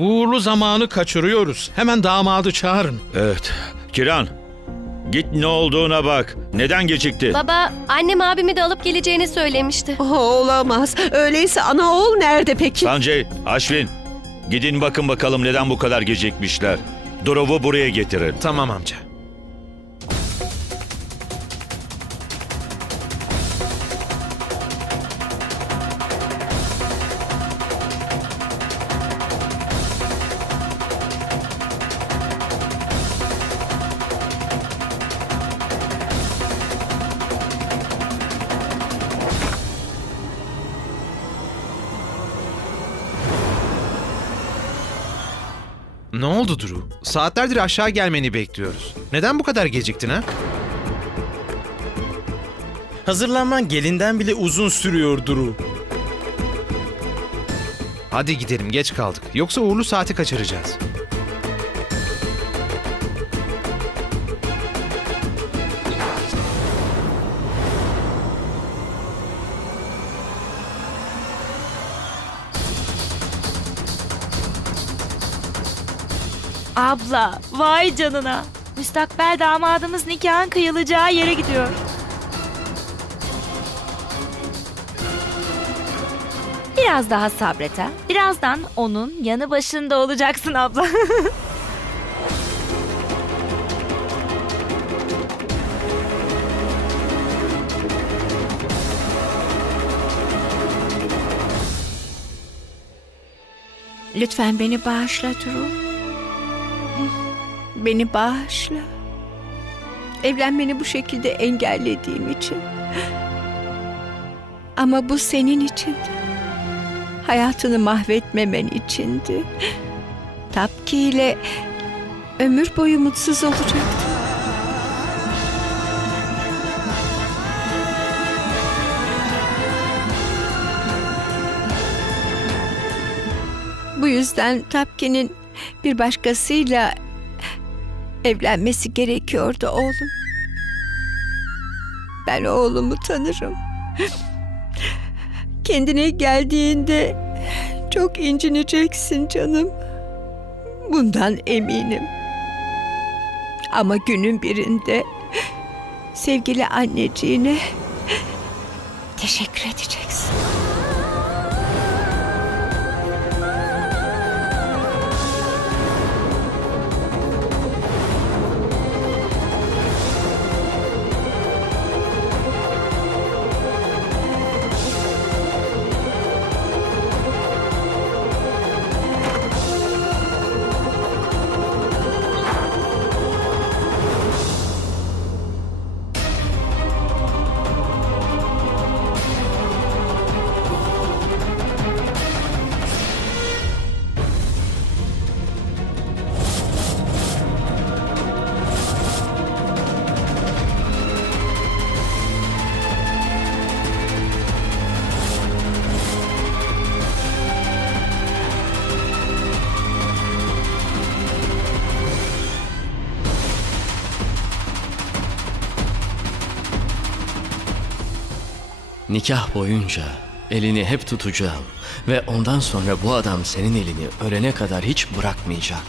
Uğurlu zamanı kaçırıyoruz. Hemen damadı çağırın. Evet. Kiran, git ne olduğuna bak. Neden gecikti? Baba, annem abimi de alıp geleceğini söylemişti. Oh, olamaz. Öyleyse ana oğul nerede peki? Sanjay, Aşvin, gidin bakın bakalım neden bu kadar gecikmişler. Durumu buraya getirin. Tamam amca. Ne oldu Duru? Saatlerdir aşağı gelmeni bekliyoruz. Neden bu kadar geciktin ha? Hazırlanman gelinden bile uzun sürüyor Duru. Hadi gidelim geç kaldık. Yoksa uğurlu saati kaçıracağız. Abla, vay canına. Müstakbel damadımız nikahın kıyılacağı yere gidiyor. Biraz daha sabret ha. Birazdan onun yanı başında olacaksın abla. Lütfen beni bağışla Duru. Beni bağışla. Evlenmeni bu şekilde engellediğim için. Ama bu senin içindi. Hayatını mahvetmemen içindi. Tapki ile ömür boyu mutsuz olacaktın. Bu yüzden Tapki'nin bir başkasıyla evlenmesi gerekiyordu oğlum. Ben oğlumu tanırım. Kendine geldiğinde çok incineceksin canım. Bundan eminim. Ama günün birinde sevgili anneciğine teşekkür edeceksin. Nikah boyunca elini hep tutacağım ve ondan sonra bu adam senin elini ölene kadar hiç bırakmayacak.